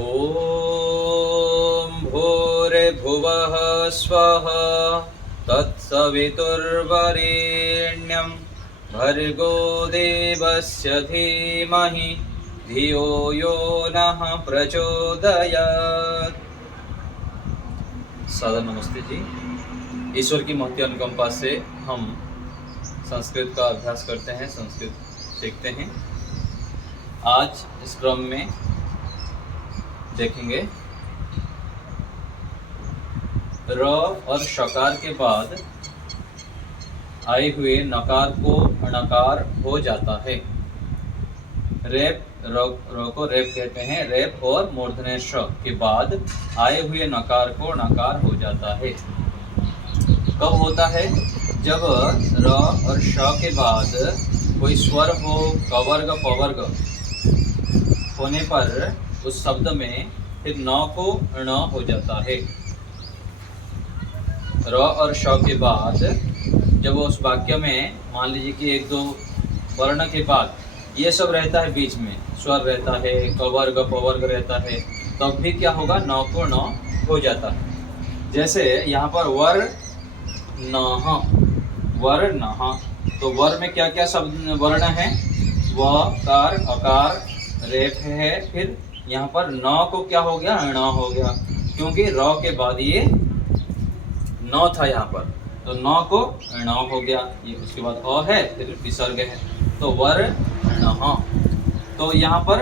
ॐ भूर्भुवः स्वः तत्सवितुर्वरेण्यं भर्गो देवस्य धीमहि धियो यो नः प्रचोदयात्। सादर नमस्ते जी। ईश्वर की महती अनुकंपा से हम संस्कृत का अभ्यास करते हैं, संस्कृत सीखते हैं। आज इस क्रम में देखेंगे र और शकार के बाद आए हुए नकार को अणकार हो जाता है। रेप रो को रेप कहते हैं। रेप और मूर्धन्य श के बाद आए हुए नकार को नकार हो जाता है। कब होता है? जब र और श के बाद कोई स्वर हो, कवर्ग पवर्ग होने पर उस शब्द में फिर न को ण हो जाता है। र और श के बाद जब उस वाक्य में मान लीजिए कि एक दो वर्ण के बाद ये सब रहता है, बीच में स्वर रहता है, कवर्ग पवर्ग रहता है, तब भी क्या होगा? न को न हो जाता है। जैसे यहाँ पर वर नह, वर नह, तो वर में क्या क्या शब्द वर्ण है? व, कार, अकार, रेफ है। फिर यहाँ पर न को क्या हो गया? ण हो गया, क्योंकि र के बाद ये न था यहाँ पर, तो न को ण हो गया। ये उसके बाद अ है, फिर विसर्ग है, तो वर नह। तो यहाँ पर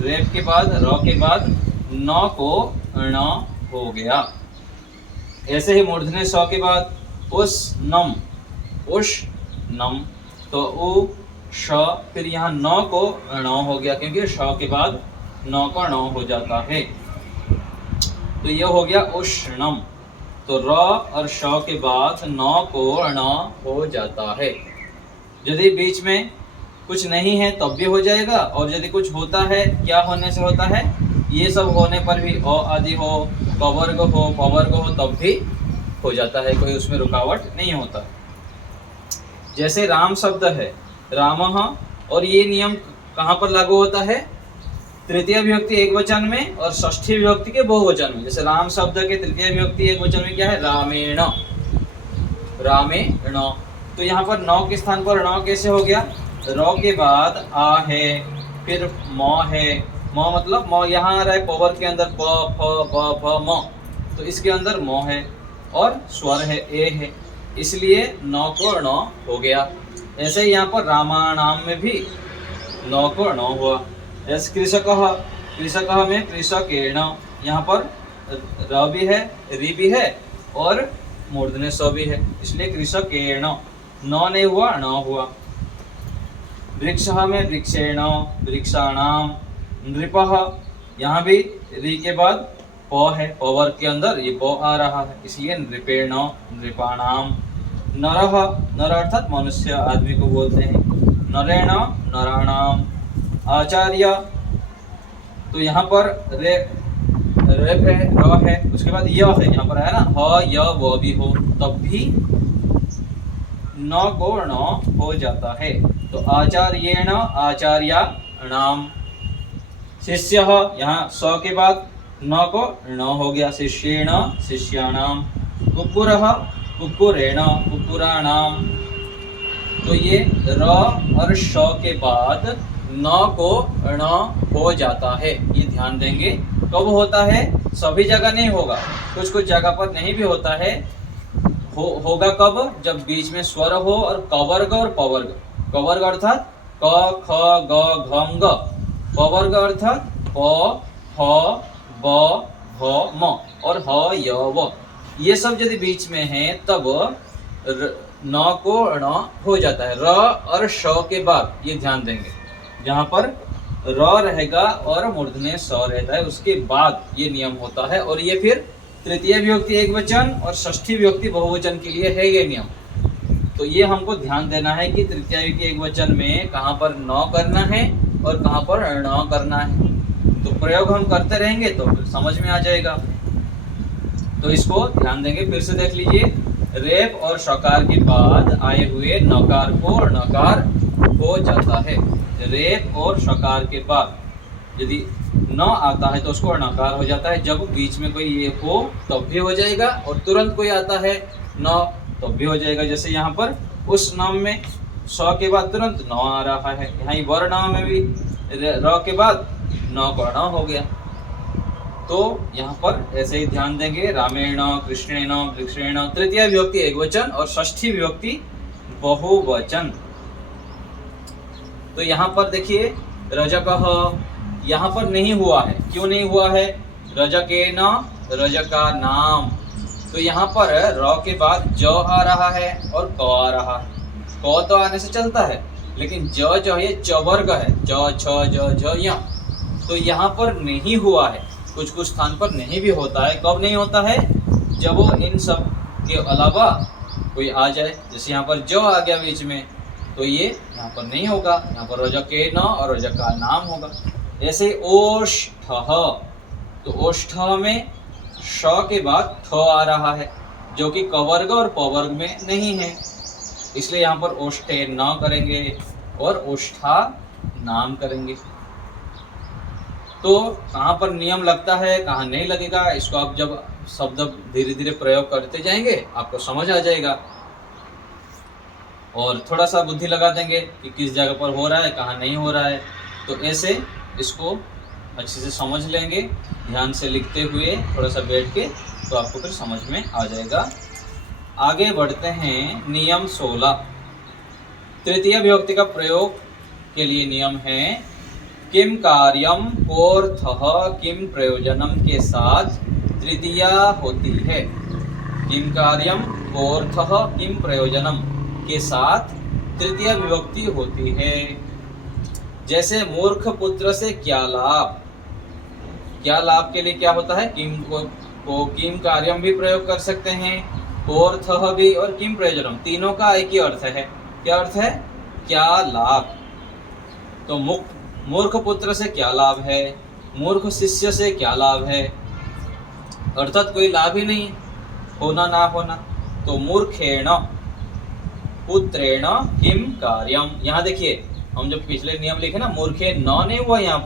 रेफ के बाद, र के बाद न को ण हो गया। ऐसे ही मूर्धन्य स के बाद उस नम, उष नम, तो उ श, फिर यहाँ न को ण हो गया, क्योंकि श के बाद न का ण हो जाता है, तो यह हो गया उष्णम। तो र और श के बाद न को ण हो जाता है। यदि बीच में कुछ नहीं है तब भी हो जाएगा, और यदि कुछ होता है, क्या होने से होता है? ये सब होने पर भी, अ आदि हो, कवर्ग हो, पवर्ग हो, तब भी हो जाता है, कोई उसमें रुकावट नहीं होता। जैसे राम शब्द है, रामः, और ये नियम कहाँ पर लागू होता है? तृतीय विभक्ति एक वचन में और षष्ठी विभक्ति के बहुवचन में। जैसे राम शब्द के तृतीय विभक्ति एक वचन में क्या है? रामेण, रामेण। तो यहाँ पर नौ के स्थान पर ण कैसे हो गया? र के बाद आ है, फिर म है, म मतलब म यहाँ आ रहा है पवर के अंदर, प फ ब भ म, तो इसके अंदर म है और स्वर है, ए है, इसलिए न को ण हो गया। ऐसे ही यहाँ पर रामाणाम में भी न को ण हुआ। ऐसे कृषकः, कृषकः में कृषकेण, यहाँ पर र भी है, री भी है और मूर्धन्य स भी है, इसलिए कृषकेण, न नहीं हुआ, ण हुआ। वृक्षः में वृक्षेण, वृक्षाणाम। नृपः, यहाँ भी री के बाद प है, पवर के अंदर ये प आ रहा है, इसलिए नृपेण, नृपाणाम। नरः, नर अर्थात मनुष्य, आदमी को बोलते हैं, नरेण, नराणाम। आचार्य, तो यहाँ पर रेप है, र है, उसके बाद य है, यहाँ पर है ना, ह य व भी हो, तब भी न को ण हो जाता है। तो आचार्येण, आचार्याणाम। शिष्यः, यहाँ स के बाद न को ण हो गया, शिष्येण, शिष्याणाम। कुक्कुरः, कुक्कुरेण, कुक्कुराणाम। तो ये र और श के बाद न को ण हो जाता है, ये ध्यान देंगे। कब होता है? सभी जगह नहीं होगा, कुछ कुछ जगह पर नहीं भी होता है। होगा कब? जब बीच में स्वर हो और कवर्ग और पवर्ग। कवर्ग अर्थात क, ख, ग, घ, ग। पवर्ग अर्थात प, ह, ब, भ, म और ह, य, व। ये सब यदि बीच में है तब न को ण हो जाता है। र और श के बाद ये ध्यान देंगे, जहाँ पर र रहेगा और मूर्धन्य स रहता है, उसके बाद ये नियम होता है। और ये फिर तृतीय विभक्ति एक वचन और षष्ठी विभक्ति बहुवचन के लिए है ये नियम। तो ये हमको ध्यान देना है कि तृतीय विभक्ति एक वचन में कहाँ पर न करना है और कहाँ पर ण करना है। तो प्रयोग हम करते रहेंगे तो फिर समझ में आ जाएगा। तो इसको ध्यान देंगे, फिर से देख लीजिए। रेप और शकार के बाद आए हुए नकार को नकार हो जाता है। रेप और शकार के बाद यदि न आता है तो उसको अणकार हो जाता है। जब बीच में कोई ये हो तब भी हो जाएगा, और तुरंत कोई आता है न तब भी हो जाएगा। जैसे यहाँ पर उस नाम में स के बाद तुरंत न आ रहा है, यहाँ वर्ण में भी र के बाद न को न हो गया। तो यहाँ पर ऐसे ही ध्यान देंगे, रामेण, कृष्णेन, वृक्षेण, तृतीय विभक्ति एकवचन और षष्ठी विभक्ति बहुवचन। तो यहाँ पर देखिए रजकः यहाँ पर नहीं हुआ है, क्यों नहीं हुआ है? रजकेन, रज का नाम। तो यहाँ पर र के बाद ज आ रहा है और क आ रहा है। क तो आने से चलता है, लेकिन ज जो है च वर्ग है, च छ ज झ य। तो यहाँ पर नहीं हुआ है, कुछ कुछ स्थान पर नहीं भी होता है। कब नहीं होता है? जब वो इन सब के अलावा कोई आ जाए। जैसे यहाँ पर जो आ गया बीच में, तो ये यहाँ पर नहीं होगा, यहाँ पर रज के न और रज का नाम होगा। जैसे ओष्ठ, तो ओष्ठ में श के बाद थ आ रहा है, जो कि क वर्ग और प वर्ग में नहीं है, इसलिए यहाँ पर ओष्ठे न करेंगे और ओष्ठा नाम करेंगे। तो कहाँ पर नियम लगता है, कहाँ नहीं लगेगा, इसको आप जब शब्द धीरे धीरे प्रयोग करते जाएंगे आपको समझ आ जाएगा। और थोड़ा सा बुद्धि लगा देंगे कि किस जगह पर हो रहा है, कहाँ नहीं हो रहा है। तो ऐसे इसको अच्छे से समझ लेंगे, ध्यान से लिखते हुए थोड़ा सा बैठ के, तो आपको फिर समझ में आ जाएगा। आगे बढ़ते हैं। नियम 16, तृतीय विभक्ति का प्रयोग के लिए नियम है किम कार्यम कोर्थः किम प्रयोजनम के साथ तृतीया होती है। किम कार्यम कोर्थः किम प्रयोजनम के साथ तृतीय विभक्ति होती है। जैसे मूर्ख पुत्र से क्या लाभ, क्या लाभ के लिए क्या होता है? किम को किम कार्यम भी प्रयोग कर सकते हैं, कोर्थः भी और किम प्रयोजनम, तीनों का एक ही अर्थ है। क्या अर्थ है? क्या लाभ। तो मूर्ख पुत्र से क्या लाभ है, मूर्ख शिष्य से क्या लाभ है, अर्थात कोई लाभ ही नहीं, होना ना होना। तो मूर्खेण पुत्रेण किम कार्यम। यहाँ देखिए हम जब पिछले नियम लिखे ना, मूर्खे न नहीं हुआ, यहाँ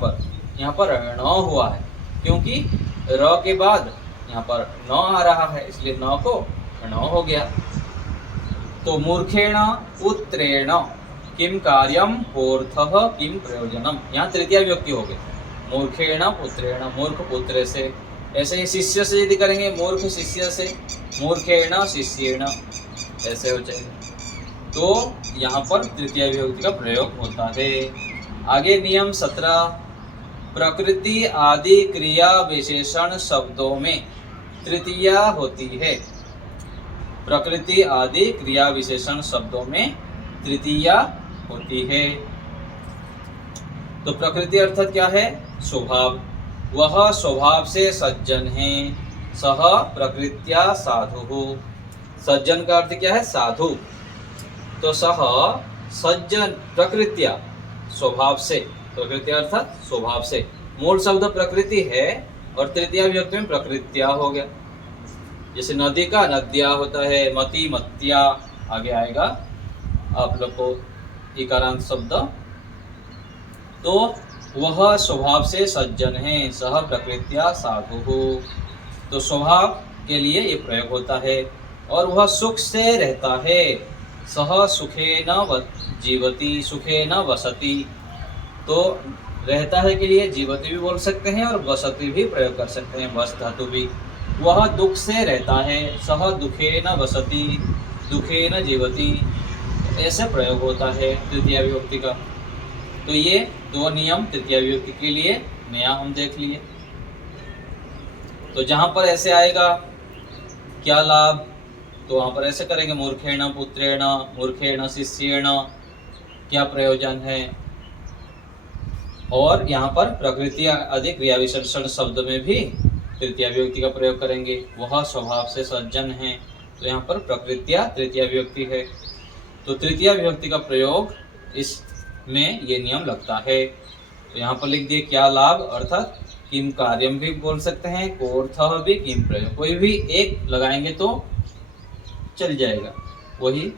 पर न हुआ है, क्योंकि र के बाद यहाँ पर न आ रहा है, इसलिए न को न हो गया। तो मूर्खेण पुत्रेण किम कार्यम कोर्थः किम प्रयोजनम, यहाँ तृतीय विभक्ति हो गई। मूर्खेण पुत्रेण, मूर्ख पुत्र से। ऐसे ही शिष्य से यदि करेंगे, मूर्ख शिष्य से, मूर्खेण शिष्येण, ऐसे हो जाएगा। तो यहाँ पर तृतीय विभक्ति का प्रयोग होता है। आगे नियम 17, प्रकृति आदि क्रिया विशेषण शब्दों में तृतीया होती है। प्रकृति आदि क्रिया विशेषण शब्दों में तृतीया होती है। तो प्रकृति अर्थात क्या है? स्वभाव। वह स्वभाव से सज्जन है, सह प्रकृत्या साधु। सज्जन का अर्थ क्या है? साधु। तो सह सज्जन प्रकृत्या, स्वभाव से, प्रकृति अर्थात स्वभाव से। मूल शब्द प्रकृति है और तृतीय विभक्ति में प्रकृत्या हो गया। जैसे नदी का नद्या होता है, मति मत्या, आगे आएगा आप लोग को इकारांत शब्द। तो वह स्वभाव से सज्जन है, सह प्रकृत्या साधु। तो स्वभाव के लिए ये प्रयोग होता है। और वह सुख से रहता है, सह सुखेन जीवति, सुखेन वसति। तो रहता है के लिए जीवति भी बोल सकते हैं और वसति भी प्रयोग कर सकते हैं, वस धातु भी। वह दुख से रहता है, सह दुखेन वसति, दुखेन जीवति, ऐसे प्रयोग होता है तृतीय विभक्ति का। तो ये दो नियम तृतीय विभक्ति के लिए नया हम देख लिए। तो जहां पर ऐसे आएगा क्या लाभ, तो वहां पर ऐसे करेंगे, मूर्खेण पुत्रेण, मूर्खेण शिष्येण, क्या प्रयोजन है। और यहाँ पर प्रकृति आदि क्रिया विशेषण शब्द में भी तृतीय विभक्ति का प्रयोग करेंगे। वह स्वभाव से सज्जन है, तो यहाँ पर प्रकृत्या तृतीय विभक्ति है। तो तृतीय विभक्ति का प्रयोग इसमें ये नियम लगता है। तो यहाँ पर लिख दिए क्या लाभ, अर्थात किम कार्यम भी बोल सकते हैं, कोर्थः भी, किम प्रयोग, कोई भी एक लगाएंगे तो चल जाएगा, वही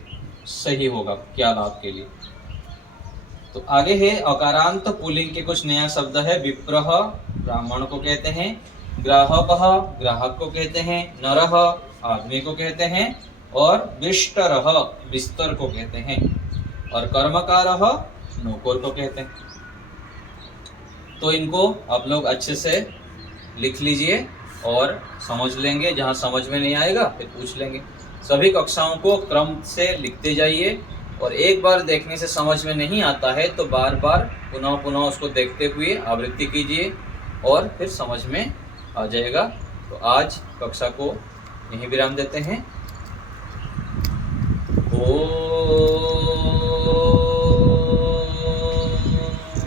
सही होगा क्या लाभ के लिए। तो आगे है अकारांत पुल्लिंग के कुछ नया शब्द है। विप्रह ब्राह्मण को कहते हैं, ग्राहकः ग्राहक को कहते हैं, नरः आदमी को कहते हैं, और बिष्टरः बिस्तर को कहते हैं, और कर्मकारः नौकर को कहते हैं। तो इनको आप लोग अच्छे से लिख लीजिए और समझ लेंगे। जहाँ समझ में नहीं आएगा फिर पूछ लेंगे। सभी कक्षाओं को क्रम से लिखते जाइए, और एक बार देखने से समझ में नहीं आता है तो बार बार पुनः पुनः उसको देखते हुए आवृत्ति कीजिए और फिर समझ में आ जाएगा। तो आज कक्षा को यहीं विराम देते हैं। ओम